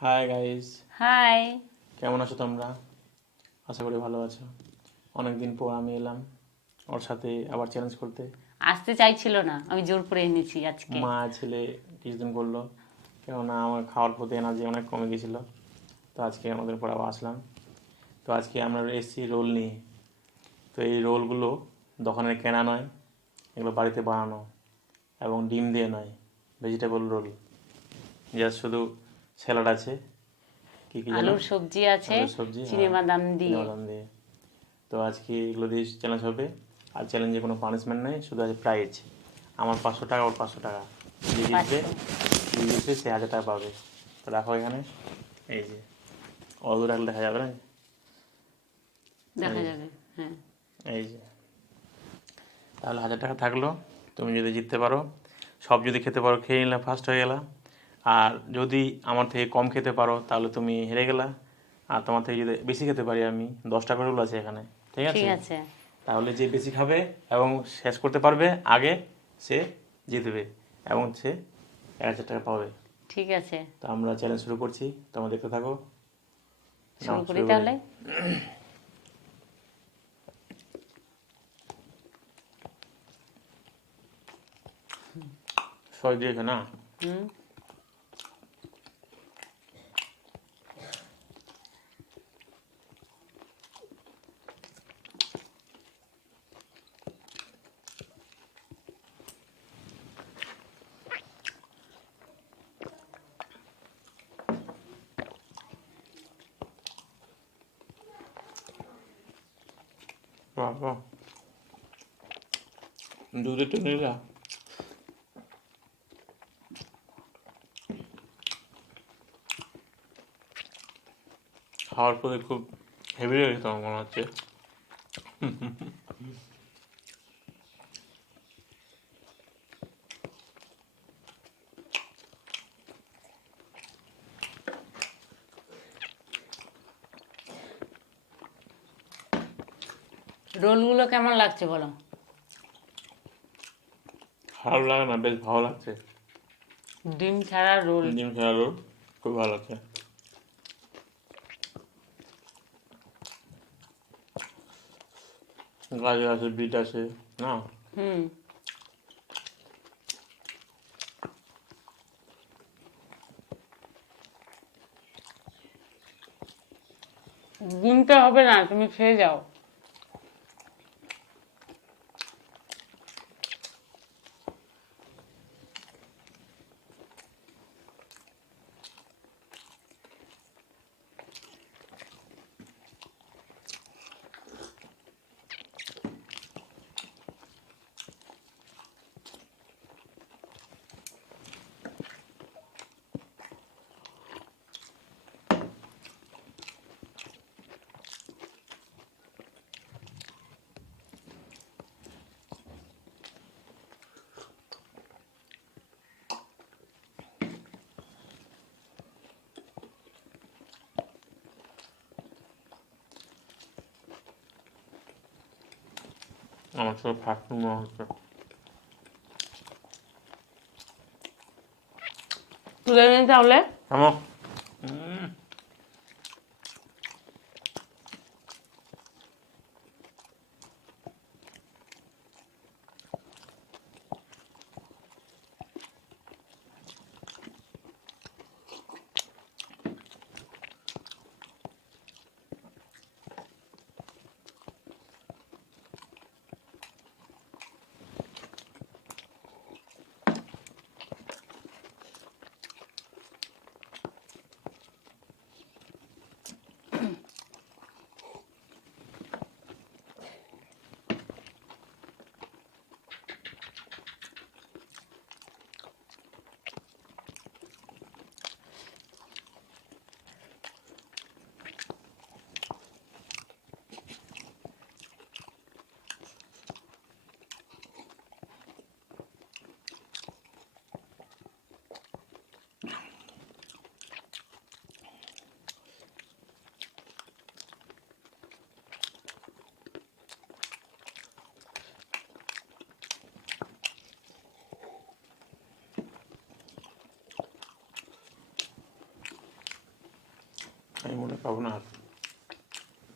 Hi guys, high. কেমন আছো তোমরা? আশা করি ভালো আছো। অনেকদিন পর আমি এলাম ওর সাথে আবার চ্যালেঞ্জ করতে। আসতে চাইছিল না, আমি জোর করে এনেছি আজকে। মা ছেলে কিছুদিন করলো, কেননা আমার খাওয়ার প্রতি এনার্জি অনেক কমে গেছিলো। তো আজকে আমাদের পর আবার আসলাম। তো আজকে আমরা এসেছি রোল নিয়ে। তো এই রোলগুলো দোকানে কেনা নয়, এগুলো বাড়িতে বানানো, এবং ডিম দিয়ে নয়, ভেজিটেবল রোল। জাস্ট শুধু স্যালাড আছে, কী কী যেন, আলুর সবজি আছে, আলুর সবজি, চিনি বাদাম দিয়ে। বাদাম দিয়ে। তো আজকে এগুলো দিয়ে চ্যালেঞ্জ হবে। আর চ্যালেঞ্জে কোনো পানিশমেন্ট নেই, শুধু আছে প্রাইজ। আমার 500 টাকা, ওর 500 টাকা। যে জিতবে 500 যে জিতবে সে 1000 টাকা পাবে। তো রাখো এখানে, এই যে অত রাখলে দেখা যাবে না। দেখা যাবে, হ্যাঁ। এই যে তাহলে 1000 টাকা থাকলো। তুমি যদি জিততে পারো, সব যদি খেতে পারো, খেয়ে নিলে ফার্স্ট হয়ে গেলা। আর যদি আমার থেকে কম খেতে পারো তাহলে তুমি হেরে গেলা। আর তোমার থেকে যদি বেশি খেতে পারি আমি, 10 টাকা রোল আছে এখানে, ঠিক ঠিক আছে? আছে, তাহলে যে বেশি খাবে এবং শেষ করতে পারবে আগে, সে জিতবে এবং সে 1000 টাকা পাবে। ঠিক আছে, তো আমরা চ্যালেঞ্জ শুরু করছি, তোমরা দেখতে থাকো। নাও, শুরু করি শুরু করি। তাহলে। সস দিয়েছে না? হুম। বাহ বাহ, দুধ একটু নিলা। খাওয়ার পরে খুব হেভি লেগেছে তোমার মনে হচ্ছে। রোলগুলো কেমন লাগছে বলো? খারাপ লাগে না, বেশ ভালো লাগছে। ডিম ছাড়া রোল। ডিম ছাড়া রোল খুব ভালো লাগছে। গাজর আছে, বিট আছে না? হুম। ডিমটা হবে না, তুমি খেয়ে যাও। আমার সব ফাস্ট ফুড মনে হচ্ছে। তুলে নিন তাহলে। আমার আমি মনে পাবো না আর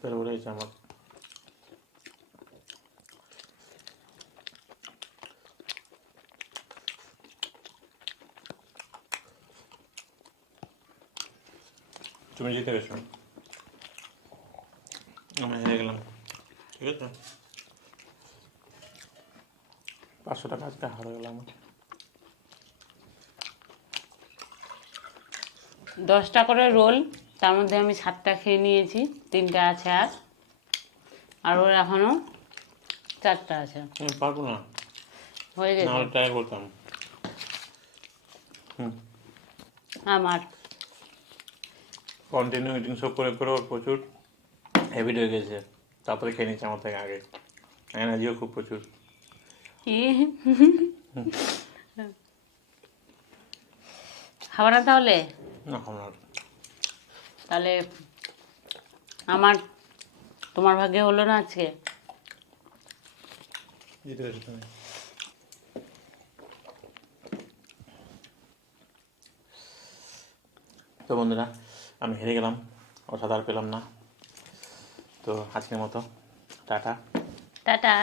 পেরে উঠেছে আমার। তুমি জিতে গেছো, আমি হেরে গেলাম। ঠিক আছে, 500 টাকা আজকে হারে গেলাম। 10টা করে রোল, তার মধ্যে আমি 7টা খেয়ে নিয়েছি, 3টা আছে আর ওর এখনো 4টা আছে। আমি পারবো না, হয়ে না গেছে হলে ট্রাই করতাম। আমার। কন্টিনিউ ইটিং শো করে করে ওর প্রচুর হ্যাবিট হয়ে গেছে, তারপরে খেয়ে নিচ্ছে আমার থেকে আগে। এনার্জিও খুব প্রচুর। খাবার না তাহলে? না খাবো না। তাহলে আমার তোমার ভাগ্যে হলো না আজকে। জিতে গেছো তুমি। তো বন্ধুরা, আমি হেরে গেলাম, অসাধারণ পেলাম না। তো আজকের মতো টাটা। টাটা।